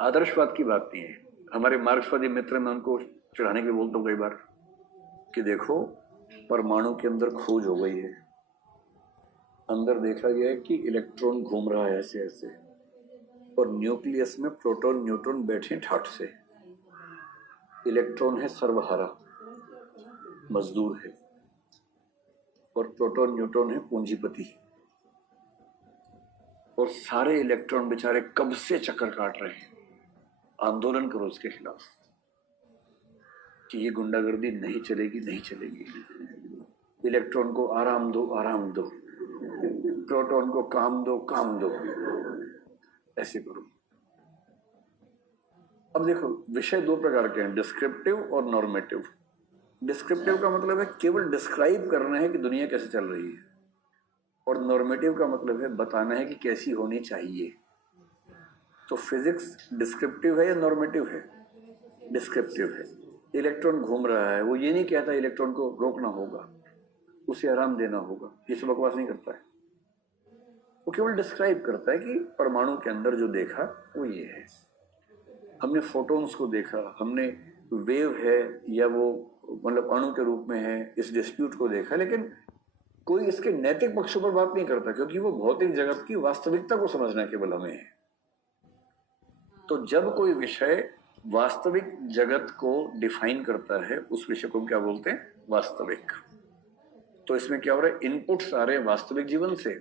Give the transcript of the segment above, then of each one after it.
आदर्शवाद की बात नहीं है। हमारे मार्क्सवादी मित्र, मैं उनको चिढ़ाने के लिए बोलता हूँ कई बार कि देखो, परमाणु के अंदर खोज हो गई है, अंदर देखा गया है कि इलेक्ट्रॉन घूम रहा है ऐसे ऐसे, और न्यूक्लियस में प्रोटॉन न्यूट्रॉन बैठे ठाठ से। इलेक्ट्रॉन है सर्वहारा, मजदूर है, और प्रोटॉन न्यूट्रॉन है पूंजीपति। और सारे इलेक्ट्रॉन बेचारे कब से चक्कर काट रहे हैं, आंदोलन करो उसके खिलाफ कि ये गुंडागर्दी नहीं चलेगी, नहीं चलेगी। इलेक्ट्रॉन को आराम दो, आराम दो, प्रोटॉन को काम दो, काम दो, ऐसे करो। अब देखो, विषय दो प्रकार के हैं, डिस्क्रिप्टिव और नॉर्मेटिव। डिस्क्रिप्टिव का मतलब है केवल डिस्क्राइब करना है कि दुनिया कैसे चल रही है, और नॉर्मेटिव का मतलब है बताना है कि कैसी होनी चाहिए। तो फिजिक्स डिस्क्रिप्टिव है या नॉर्मेटिव है? डिस्क्रिप्टिव है। इलेक्ट्रॉन घूम रहा है, वो ये नहीं कहता इलेक्ट्रॉन को रोकना होगा, उसे आराम देना होगा, ये सब बकवास नहीं करता है। वो केवल डिस्क्राइब करता है कि परमाणु के अंदर जो देखा वो ये है। हमने फोटॉन्स को देखा, हमने वेव है या वो मतलब अणु के रूप में है, इस डिस्प्यूट को देखा, लेकिन कोई इसके नैतिक पक्षों पर बात नहीं करता, क्योंकि वो भौतिक जगत की वास्तविकता को समझना केवल हमें है। तो जब कोई विषय वास्तविक जगत को डिफाइन करता है, उस विषय को क्या बोलते हैं? वास्तविक। तो इसमें क्या हो रहा है? इनपुट्स आ रहे हैं वास्तविक जीवन से,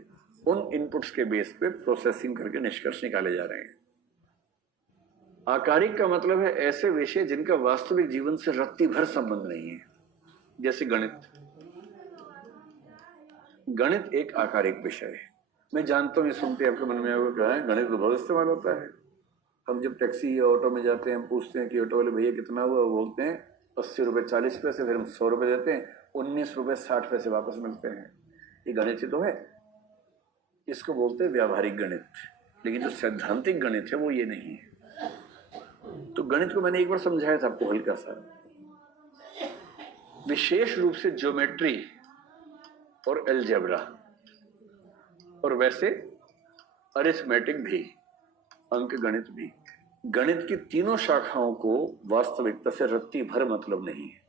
उन इनपुट्स के बेस पे प्रोसेसिंग करके निष्कर्ष निकाले जा रहे हैं। आकारिक का मतलब है ऐसे विषय जिनका वास्तविक जीवन से रत्ती भर संबंध नहीं है, जैसे गणित। गणित एक आकारिक विषय है। मैं जानता हूं ये सुनते आपके मन में आएगा, गणित तो बहुत इस्तेमाल होता है। हम जब टैक्सी या ऑटो में जाते हैं, हम पूछते हैं कि ऑटो वाले भैया कितना हुआ, वो बोलते हैं 80 रुपये 40 पैसे, फिर हम 100 रुपये देते हैं, 19 रुपये 60 पैसे वापस मिलते हैं। ये गणित ही तो है, इसको बोलते हैं व्यावहारिक गणित। लेकिन जो सैद्धांतिक गणित है वो ये नहीं है। तो गणित को मैंने एक बार समझाया था आपको हल्का सा, विशेष रूप से ज्योमेट्री और अलजेब्रा, और वैसे अरिथमेटिक भी, अंक गणित भी। गणित की तीनों शाखाओं को वास्तविकता से रत्ती भर मतलब नहीं है।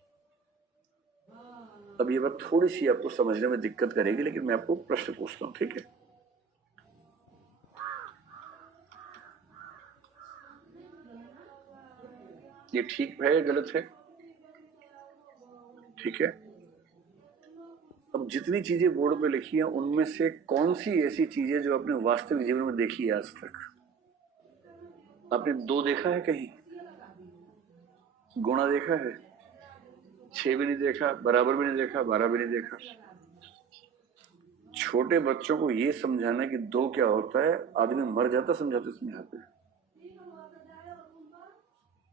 अब ये बात थोड़ी सी आपको समझने में दिक्कत करेगी, लेकिन मैं आपको प्रश्न पूछता हूं, ठीक है? ये ठीक है या गलत है? ठीक है। अब जितनी चीजें बोर्ड पे लिखी हैं, उनमें से कौन सी ऐसी चीज है जो आपने वास्तविक जीवन में देखी है आज तक? आपने 2 देखा है कहीं? गुणा देखा है? 6 भी नहीं देखा, बराबर भी नहीं देखा, 12 भी नहीं देखा। छोटे बच्चों को ये समझाना कि 2 क्या होता है, आदमी मर जाता समझाते समझाते।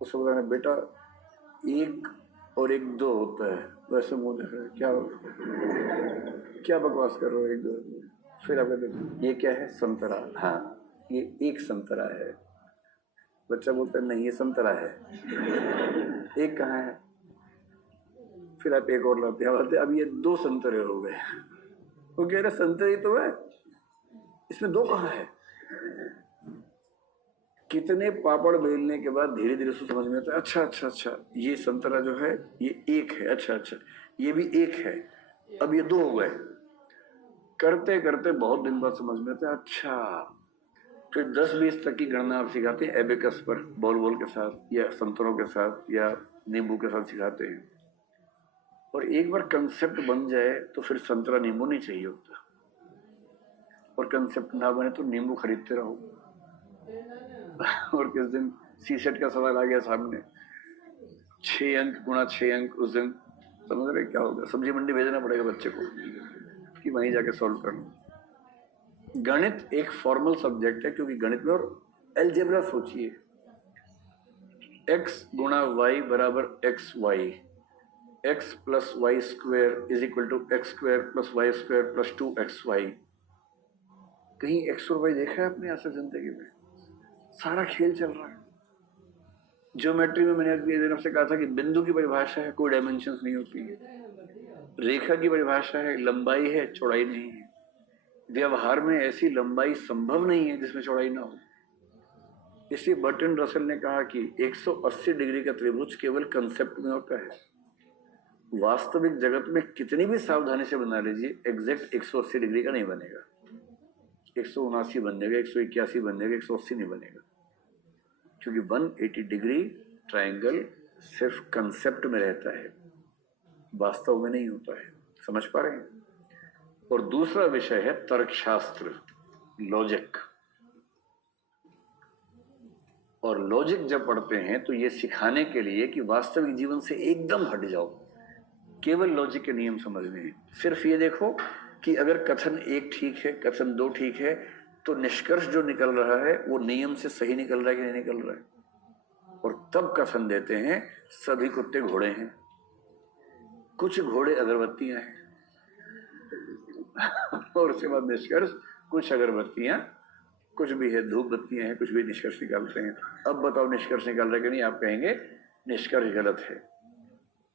उसको बताना बेटा 1 और 1 2 होता है, वैसे मुंह देख रहे क्या बकवास कर रहे हो, 1 2। फिर आप कहते ये क्या है? संतरा। हाँ, ये 1 संतरा है। बच्चा बोलता है नहीं ये संतरा है, 1 कहाँ है? फिर आप 1 और लाते हैं, अब ये 2 संतरे हो गए। वो कह रहे संतरे ही तो है, इसमें 2 कहाँ है? कितने पापड़ बेलने के बाद धीरे धीरे उसको समझ में आता है, अच्छा अच्छा अच्छा, ये संतरा जो है ये 1 है, अच्छा अच्छा, ये भी 1 है, अब ये 2 हो गए। करते करते बहुत दिन बाद समझ में आता है, अच्छा। फिर 10-20 तक की गणना आप सिखाते हैं एबेकस पर, बॉल बॉल के साथ या संतरों के साथ या नींबू के साथ सिखाते हैं। और एक बार कंसेप्ट बन जाए तो फिर संतरा नींबू नहीं चाहिए होता, और कंसेप्ट ना बने तो नींबू खरीदते रहो। और किस दिन सीसेट का सवाल आ गया सामने, 6 अंक गुणा 6 अंक, उस दिन समझ रहे क्या होगा? सब्जी मंडी भेजना पड़ेगा बच्चे को कि वहीं जाके सॉल्व करना। गणित एक फॉर्मल सब्जेक्ट है, क्योंकि गणित में, और अलजेब्रा सोचिए, x गुणा y बराबर x y, x plus y square is equal to x square plus y square plus 2xy। कहीं x और y देखा है आपने ऐसे जिंदगी में? सारा खेल चल रहा है। ज्योमेट्री में मैंने आपसे कहा था कि बिंदु की परिभाषा है, कोई डायमेंशंस नहीं होती है। रेखा की परिभाषा है, लंबाई है, चौड़ाई नहीं है। व्यवहार में ऐसी लंबाई संभव नहीं है जिसमें चौड़ाई ना हो। इसलिए बर्टन रसल ने कहा कि 180 डिग्री का त्रिभुज केवल कंसेप्ट में होता है, वास्तविक जगत में कितनी भी सावधानी से बना लीजिए एग्जैक्ट 180 डिग्री का नहीं बनेगा। 179 बनेगा, 181 बनेगा, 180 नहीं बनेगा, क्योंकि 180 डिग्री ट्रायंगल सिर्फ कंसेप्ट में रहता है, वास्तव में नहीं होता है। समझ पा रहे हैं? और दूसरा विषय है तर्कशास्त्र, लॉजिक। और लॉजिक जब पढ़ते हैं तो ये सिखाने के लिए कि वास्तविक जीवन से एकदम हट जाओ, केवल लॉजिक के नियम समझने हैं। सिर्फ ये देखो कि अगर कथन एक ठीक है, कथन दो ठीक है, तो निष्कर्ष जो निकल रहा है वो नियम से सही निकल रहा है कि नहीं निकल रहा है। और तब कथन देते हैं सभी कुत्ते घोड़े हैं, कुछ घोड़े अगरबत्तियां हैं और उसके बाद निष्कर्ष कुछ अगरबत्तियां, कुछ भी है, धूप बत्तियां हैं, कुछ भी निष्कर्ष निकालते हैं। अब बताओ निष्कर्ष निकाल रहे कि नहीं? आप कहेंगे निष्कर्ष गलत है।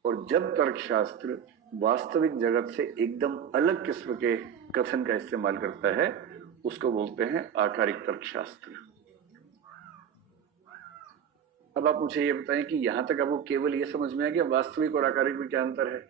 और जब तर्कशास्त्र वास्तविक जगत से एकदम अलग किस्म के कथन का इस्तेमाल करता है, उसको बोलते हैं आकारिक तर्कशास्त्र। अब आप मुझे ये बताएं कि यहां तक आपको केवल ये समझ में आया कि वास्तविक और आकारिक में क्या अंतर है?